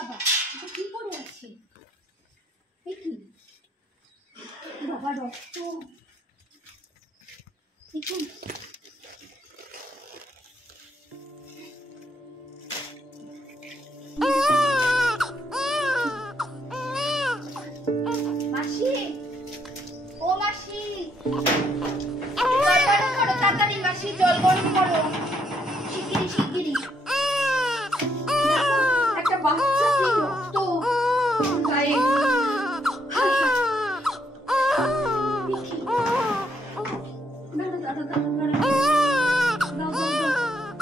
বাবা, এটা কি করে আছে? এ কি বাবা, রক্ত! দেখুন মাসি, ও মাসি, জল গরম করো তাড়াতাড়ি। মাসি, জল গরম করো শিগগিরি শিগগিরি। একটা বাচ্চা কি রক্ত গায়ে!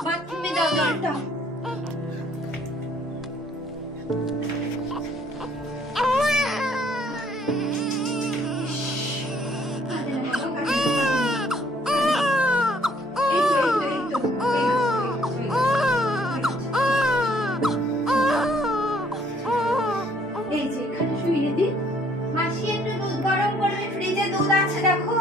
বাথরুমে যাও, জলটা। মাসি, একটু দুধ গরম করবে, ফ্রিজে দুধ আছে দেখো।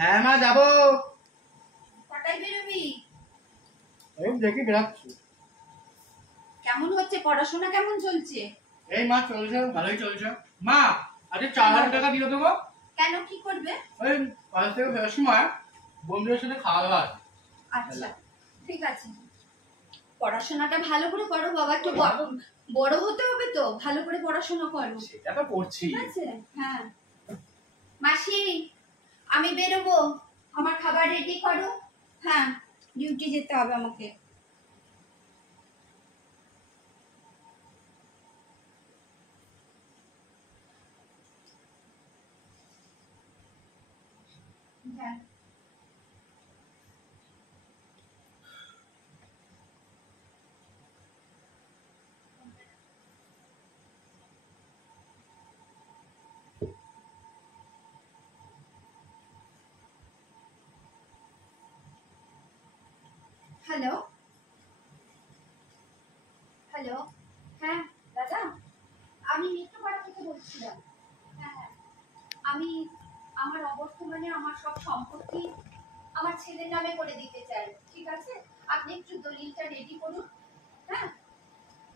হ্যাঁ মা, যাবো। কটায় বেরোবি? এই দেখি বেরাচ্ছি। কেমন হচ্ছে পড়াশোনা, কেমন চলছে? এই মা, চলছে, ভালোই চলছে। মা, আজকে 4000 টাকা দিয়ে দেবো। কেন, কি করবে? ওই কলেজ থেকে ফেরার সময় বন্ধুদের সাথে খাওয়া দাওয়া। আচ্ছা, ঠিক আছে। পড়াশোনাটা ভালো করে করো বাবা, একটু বড় হতে হবে তো, ভালো করে পড়াশোনা করো। সেটা তো করছি। ঠিক আছে। হ্যাঁ মাসি, আমি বেরোবো, আমার খাবার রেডি করো। হ্যাঁ, ডিউটি যেতে হবে আমাকে। হ্যাঁ হ্যালো হ্যালো, হ্যাঁ দাদা, আমি নিত্যপাড়া থেকে বলছিলাম। হ্যাঁ হ্যাঁ, আমি আমার অবর্তমানে আমার সব সম্পত্তি আমার ছেলের নামে করে দিতে চাই। ঠিক আছে, আপনি একটু দলিলটা রেডি করুন। হ্যাঁ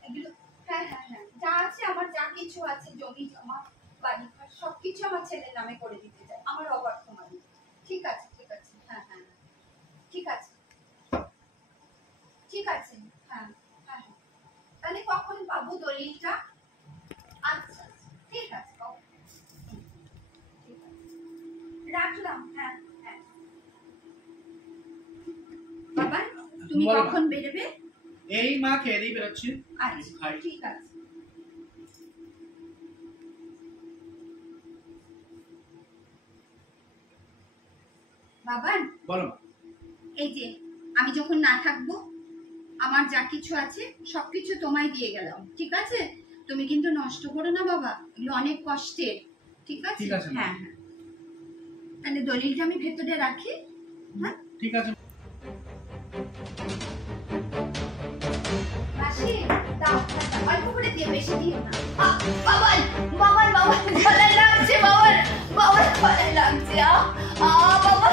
এগুলো, হ্যাঁ হ্যাঁ হ্যাঁ, যা আছে আমার, যা কিছু আছে, জমি জমা বাড়ি ঘর সবকিছু আমার ছেলের নামে করে দিতে চাই, আমার অবর্তমানে। ঠিক আছে ঠিক আছে, হ্যাঁ হ্যাঁ ঠিক আছে ঠিক আছে। হ্যাঁ হ্যাঁ, তাহলে কখন পাবো দলিলটা? আচ্ছা ঠিক আছে, রাখলাম। হ্যাঁ হ্যাঁ, বাবা তুমি কখন বেরোবে? এই মা, খেয়ে দিয়ে বেরোচ্ছি। আচ্ছা ঠিক আছে। বাবা বলো। এই যে আমি যখন না থাকবো, আমার যা কিছু আছে সবকিছু তোমায় দিয়ে গেলাম। ঠিক আছে, তুমি কিন্তু নষ্ট করো না বাবা, এগুলো অনেক কষ্টের। ঠিক আছে? হ্যাঁ হ্যাঁ, তাহলে দলিলটা আমি ভেতরে রাখি। হ্যাঁ ঠিক আছে। মাসি, দাও অল্প করে দিয়ে, বেশি দিও না। বাবার বাবার বাবার গলায় লাগছে, বাবার বাবার গলায় লাগছে। বাবা